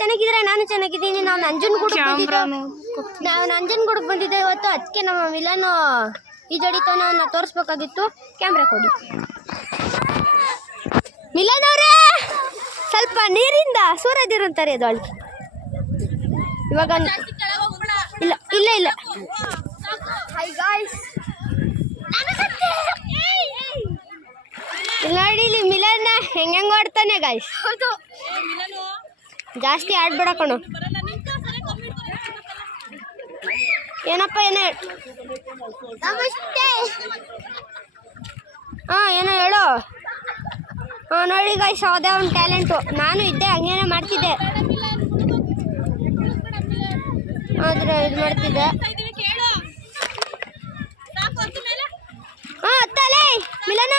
ಚೆನ್ನಾಗಿದ್ರೆ ನಾನು ಚೆನ್ನಾಗಿದ್ದೀನಿ. ನಾವು ನಂಜನಗೂಡಿಗೆ ಬಂದಿದ್ದೆ ಇವತ್ತು. ಅದಕ್ಕೆ ನಮ್ಮ ಮಿಲನ್ ಈಜಡಿತಾನೆ ಅವನ್ನ ತೋರಿಸ್ಬೇಕಾಗಿತ್ತು. ಕ್ಯಾಮ್ರಾ ಕೊಡಿ ಮಿಲನ್ ಅವರೇ. ಸ್ವಲ್ಪ ನೀರಿಂದ ಸೂರದಿರುತ್ತಾರೆ ಅದು ಅಳ್ಕೆ. ಇವಾಗ ಇಲ್ಲ ಇಲ್ಲ ಇಲ್ಲ ನೋಡಿ ಇಲ್ಲಿ ಮಿಲನ್ ಹೆಂಗೆ ಆಡ್ತಾನೆ ಗಾಯ್ಸ್. ಜಾಸ್ತಿ ಆಡ್ಬೇಡ ಕಣೋ. ಏನಪ್ಪ ಏನೇ ಏನೋ ಹೇಳು. ನೋಡಿ ಗಾಯ್ಸ್ ಅದೇ ಒಂದು ಟ್ಯಾಲೆಂಟು. ನಾನು ಇದ್ದೆ ಹಂಗೇನೆ ಮಾಡ್ತಿದ್ದೆ, ಆದರೆ ಇದು ಮಾಡ್ತಿದ್ದೆ. ಹತ್ತಲೇ ಮಿಲನ್.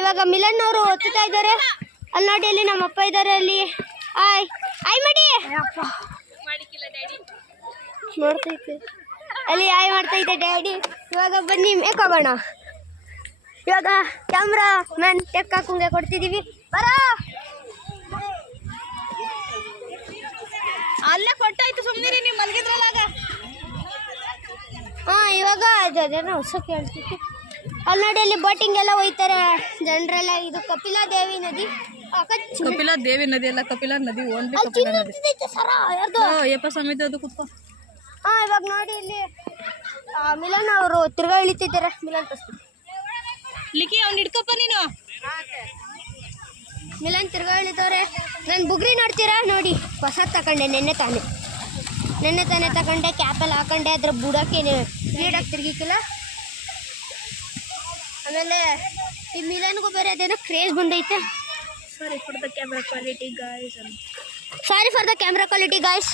ಇವಾಗ ಮಿಲನ್ ಅವರು ಒತ್ತುತ್ತಾ ಇದ್ದಾರೆ. ಅಲ್ಲಿ ನೋಡಿ ಅಲ್ಲಿ ನಮ್ಮ ಅಪ್ಪ ಇದ್ದಾರೆ. ಅಲ್ಲಿ ಆಯ್ ಆಯ್ ಮಾಡಿ ಮಾಡ್ತೈತೆ ಅಲ್ಲಿ ಆಯ್ ಮಾಡ್ತೈತೆ ಡ್ಯಾಡಿ. ಇವಾಗ ಬನ್ನಿ ಮೇಕ್ ಹೋಗೋಣ. ಇವಾಗ ಕ್ಯಾಮ್ರಾ ಮ್ಯಾನ್ ಟೆಕ್ ಹಾಕಂಗೆ ಕೊಡ್ತಿದ್ದೀವಿ. ಬರೋ ಅಲ್ಲೇ ಕೊಟ್ಟಾಯ್ತು, ಸುಮ್ಮನೆ ನೀವು ಮಲಗಿದ್ರಲ್ಲಾಗ. ಇವಾಗ ಅದೇನೋ ಹೊಸ ಕೇಳ್ತಿತ್ತು. ಅಲ್ಲಿ ನೋಡಿ ಅಲ್ಲಿ ಬೋಟಿಂಗ್ ಎಲ್ಲ ಹೋಯ್ತಾರೆ ಜನರೆಲ್ಲ. ಇದು ಕಪಿಲಾದೇವಿ ನದಿ. ಕಪಿಲಾದೇವಿ ನದಿ ಅಲ್ಲ, ಕಪಿಲಾ ನದಿ. ಓನ್ಲಿ ಕಪಿಲಾ ನದಿ ಯಪ್ಪ ಸಮೇತ ಅದು ಕುತ್ಕೋ. ಇವಾಗ ನೋಡಿ ಇಲ್ಲಿ ಮಿಲನ್ ಅವರು ತಿರ್ಗಾ ಇಳಿತಿದ್ದಾರೆ. ಮಿಲನ್ ಲಿಕ್ಕಿ ಅವ್ನು ಹಿಡ್ಕಪ್ಪ ನೀನು. ಮಿಲನ್ ತಿರ್ಗಾ ಇಳಿತವ್ರೆ. ನಾನು ಬುಗ್ರಿ ನೋಡ್ತೀರಾ ನೋಡಿ. ಹೊಸ ತಗೊಂಡೆ ನೆನ್ನೆ ತಾನೇ ತಗೊಂಡೆ. ಕ್ಯಾಪೆಲ್ಲ ಹಾಕೊಂಡೆ. ಅದ್ರ ಬುಡಕ್ಕೆ ನೀಡಕ್ಕೆ ತಿರ್ಗಿಕ್ಕಿಲ್ಲ. ಆಮೇಲೆ ಈ ಮಿಲನ್ಗೂ ಬೇರೆ ಅದೇನೋ ಕ್ರೇಜ್ ಬಂದೈತೆ. Sorry for the camera quality guys.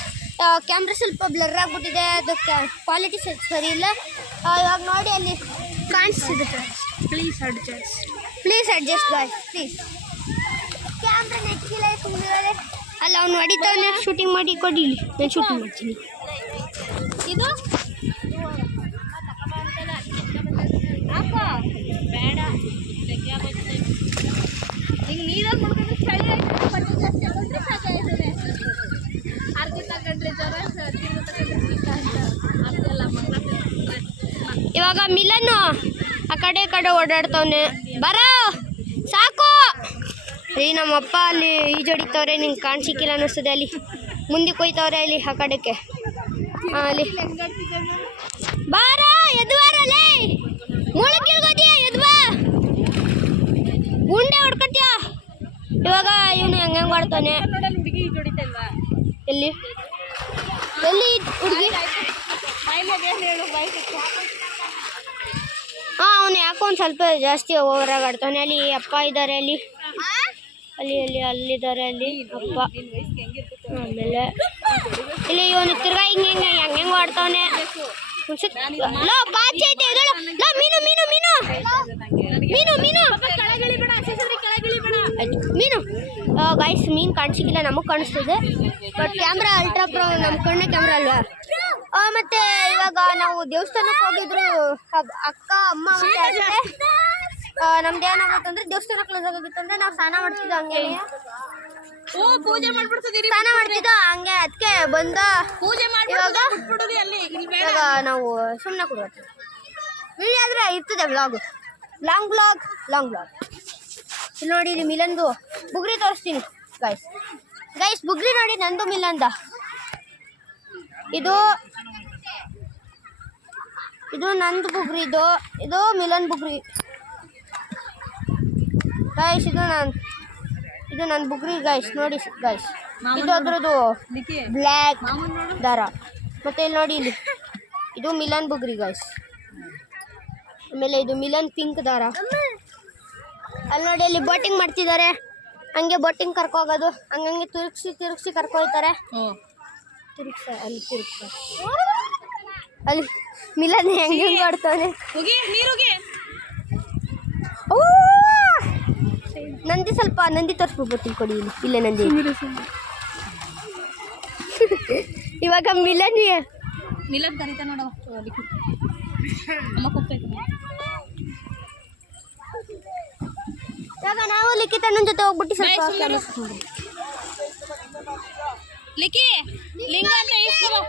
Camera ಸ್ವಲ್ಪ ಬ್ಲರ್ ಆಗಿಬಿಟ್ಟಿದೆ. ಅದಕ್ಕೆ ಕ್ವಾಲಿಟಿ ಸರಿ ಇಲ್ಲ. ಇವಾಗ ನೋಡಿ ಅಲ್ಲಿ ಕಾಣಿಸ್ತಿದೆ. Please adjust guys please. Camera ನೆಚ್ಚಿಲ್ಲ ಸುಮ್ಮನೆ. ಅಲ್ಲ ಅವ್ನು ಹೊಡಿತಾವನೆ. ಶೂಟಿಂಗ್ ಮಾಡಿ ಕೊಡಿ, ನಾನು ಶೂಟಿಂಗ್ ಮಾಡ್ತೀನಿ. ಇದು ಬೇಡ ಹಿಂಗೆ ನೀರಲ್ಲಿ ಮಾಡ್ಕೊಂಡು ಚಳಿ ಆಯ್ತು. ಜಾಸ್ತಿ ತಗೊಂಡ್ರೆ ಸಾಕಾಯ್ತದೆ. ಅರ್ಧ ತಗೊಂಡ್ರೆ ಜ್ವರ, ಅದೆಲ್ಲ ಇವಾಗ ಮಿಲನ್ ಆ ಕಡೆ ಓಡಾಡ್ತವನೆ. ಬರ ಸಾಕು ರೀ. ನಮ್ಮಪ್ಪ ಅಲ್ಲಿ ಈಜೊಡಿತವ್ರೆ. ನಿಂಗೆ ಕಾಣಿಸಿಕ್ಕಿಲ್ಲ ಅನ್ನಿಸ್ತದೆ. ಅಲ್ಲಿ ಮುಂದಕ್ಕೆ ಹೋಯ್ತವ್ರೆ. ಅಲ್ಲಿ ಆ ಕಡೆಗೆ ಅಲ್ಲಿ ಬಾರ ಎದ್ವಾರಲ್ಲೇ ಮೂಳಕ್ಕಿಲ್ಗೋದಿಯ ಎದ್ವಾ ಗುಂಡೆ ಹೊಡ್ಕೊತೀಯ. ಇವಾಗ ಇವನು ಹೆಂಗೆ ಮಾಡ್ತಾನೆ. ಎಲ್ಲಿ ಹುಡುಗಿ ಅವನು ಯಾಕೋ ಒಂದು ಸ್ವಲ್ಪ ಜಾಸ್ತಿ ಓವರಾಗಿ ಆಡ್ತಾನೆ. ಅಲ್ಲಿ ಅಪ್ಪ ಇದ್ದಾರೆ. ಅಲ್ಲಿದ್ದಾರೆ ಅಲ್ಲಿ ಅಪ್ಪ. ಆಮೇಲೆ ಇಲ್ಲಿ ಇವನು ತಿರ್ಗಾ ಹೆಂಗೆ ಆಡ್ತಾವನೆ. ಮೀನು ಗಾಯ್ಸ್ ಮೀನು ಕಾಣಿಸಿಕ್ಕಿಲ್ಲ. ನಮಗೆ ಕಾಣಿಸ್ತಿದೆ. ಬಟ್ ಕ್ಯಾಮ್ರಾ ಅಲ್ಟ್ರಾ ಪ್ರೋ ನಮ್ಮ ಕಣ್ಣೆ ಕ್ಯಾಮ್ರಾ ಅಲ್ವಾ. ಮತ್ತೆ ಇವಾಗ ನಾವು ದೇವಸ್ಥಾನಕ್ಕೆ ಹೋಗಿದ್ರು. ಅಕ್ಕ ಅಮ್ಮ ಮತ್ತೆ ಅಷ್ಟೇ. ನಮ್ದು ಏನಾಗುತ್ತಂದ್ರೆ ದೇವಸ್ಥಾನ ಕ್ಲೋಸ್ ಆಗೋಗಿತ್ತಂದ್ರೆ ನಾವು ಸ್ನಾನ ಮಾಡ್ತಿದ್ದೋ ಹಂಗೆ. ಪೂಜೆ ಮಾಡ್ಬಿಡ್ತಿದ್ದೀರಿ. ಸ್ನಾನ ಮಾಡ್ತಿದ್ದೋ ಹಂಗೆ. ಅದಕ್ಕೆ ಬಂದ ಪೂಜೆ ಮಾಡಿ ಇವಾಗ ನಾವು ಸುಮ್ಮನೆ ಕೊಡ್ಬೇಕು. ವಿಡಿಯೋ ಆದರೆ ಇರ್ತದೆ ಲಾಂಗ್ ಬ್ಲಾಗ್. ಇಲ್ಲಿ ನೋಡಿ ಇಲ್ಲಿ ಮಿಲನ್ದು ಬುಗ್ರಿ ತೋರಿಸ್ತೀನಿ ಗೈಸ್. ಬುಗ್ರಿ ನೋಡಿ ನಂದು ಮಿಲನ್ದ. ಇದು ನಂದು ಬುಗ್ರಿ. ಇದು ಮಿಲನ್ ಬುಗ್ರಿ ಗೈಸ್. ಇದು ನನ್ನ ಬುಗ್ರಿ ಗೈಸ್. ನೋಡಿ ಗೈಸ್, ಇದು ಅದ್ರದ್ದು ಬ್ಲ್ಯಾಕ್ ದಾರ. ಮತ್ತು ಇಲ್ಲಿ ನೋಡಿ ಇದು ಮಿಲನ್ ಬುಗ್ರಿ ಗೈಸ್. ಆಮೇಲೆ ಇದು ಮಿಲನ್ ಪಿಂಕ್ ದಾರ. ಅಲ್ಲಿ ನೋಡಿ ಅಲ್ಲಿ ಬೋಟಿಂಗ್ ಮಾಡ್ತಿದ್ದಾರೆ. ಹಂಗೆ ಬೋಟಿಂಗ್ ಕರ್ಕೋಗೋದು. ಹಂಗಂಗೆ ತಿರುಗಿಸಿ ಕರ್ಕೊಯ್ತಾರೆ. ಅಲ್ಲಿ ಮಿಲನ್ ಹೆಂಗೆ ಮಾಡ್ತಾನೆ. ನಂದಿ ತೋರಿಸ್ಬಿಟ್ಟು ಕೊಡಿ. ಇಲ್ಲೇ ನಂದಿ. ಇವಾಗ ಮಿಲನ್ ಕರೀತಾ ನೋಡ. ಅಮ್ಮ ಹೋಗ್ತೈತೆ. ಇವಾಗ ನಾವು ಲಿಖಿತಣ್ಣನ ಜೊತೆ ಹೋಗ್ಬಿಟ್ಟು ಸ್ವಲ್ಪ ಲಿಕ್ಕಿ ಲಿಂಗ ಅಂತ ಇಸ್ಕೊ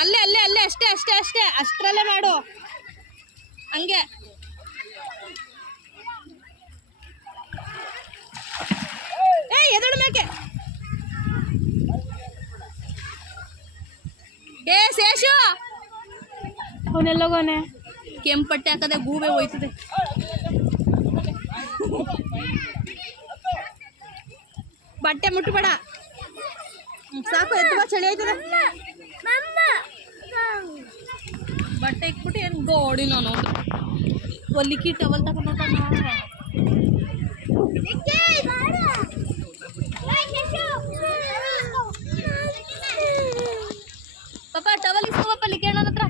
ಅಲ್ಲೇ ಅಲ್ಲೇ ಅಲ್ಲೇ ಅಷ್ಟೇ ಅಷ್ಟೇ ಅಷ್ಟೇ ಅಷ್ಟರಲ್ಲೇ ಮಾಡು ಹಂಗೆ ಎದಳು ಮೇಕೆ ಶೇಷು ಅವನೆಲ್ಲೋಗೋನೆ ಕೆಂಪಟ್ಟೆ ಹಾಕದೆ ಗೂಬೆ ಹೋಯ್ತದೆ ಬಟ್ಟೆ ಮುಟ್ಟಬೇಡ ಸಾಕು ಎದ್ದು ಚಳಿ ಆಯ್ತದೆ ಬಟ್ಟೆ ಇಟ್ಬಿಟ್ಟು ಏನು ಗೋಡಿ ನಾನು ಒಲಿಕ್ಕಿ ಟವಲ್ ತಗೊಂಡು ಪಾಪ ಟವಲ್ ಇಸ್ಕೋಪ್ಪ ಲಿಕ್ಕಿ ಹತ್ರ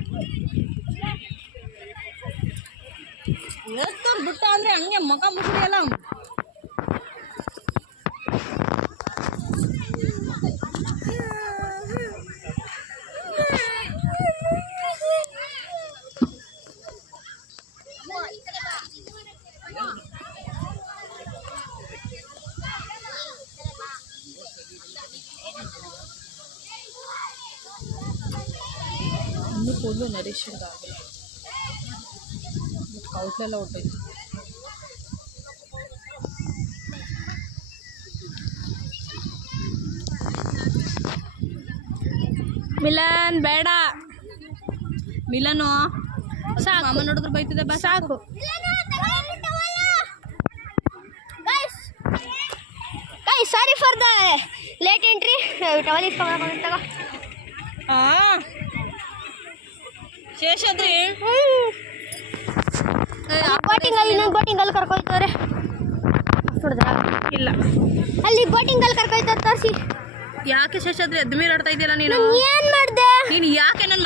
ಎಷ್ಟು ಬಿಟ್ಟ ಅಂದ್ರೆ ಹಂಗೆ ಮುಖ ಮುಸುಡಿ ಎಲ್ಲ ಇನ್ನೂ ಕೂದಲು ನರಿಶಿಂಗ್ ಆಗಿಲ್ಲ ಔಟ್ಲೆಲ್ಲ ಹೊಟ್ಟೈತಿ ಮಿಲನ್ ಬೇಡ ಮಿಲನು ಸಾಕು ಅಮ್ಮ ನೋಡಿದ್ರೆ ಬೈತಿದೆ ಬಾ ಸಾಕು sorry for the late entry towel ಇಸ್ಕೊಂಡ ಶೇಷದ್ರಿ ಬೋಟಿಂಗ್ ಅಲ್ಲಿ ಇನ್ನೊಂದು ಬೋಟಿಂಗ್ ಅಲ್ಲಿ ಕರ್ಕೊಯ್ತವ್ರೆ ಇಲ್ಲ ಅಲ್ಲಿ ಬೋಟಿಂಗ್ ಅಲ್ಲಿ ಕರ್ಕೊಯ್ತಾರೆ ತೋರಿಸಿ ಯಾಕೆ ಶೇಷಾದ್ರಿ ಎದ್ದು ಮೀರಾಡ್ತಾ ಇದೆಯಲ್ಲ ನೀನು ಏನ್ ಮಾಡ್ದೆ ನೀನು ಯಾಕೆ ನನ್ನ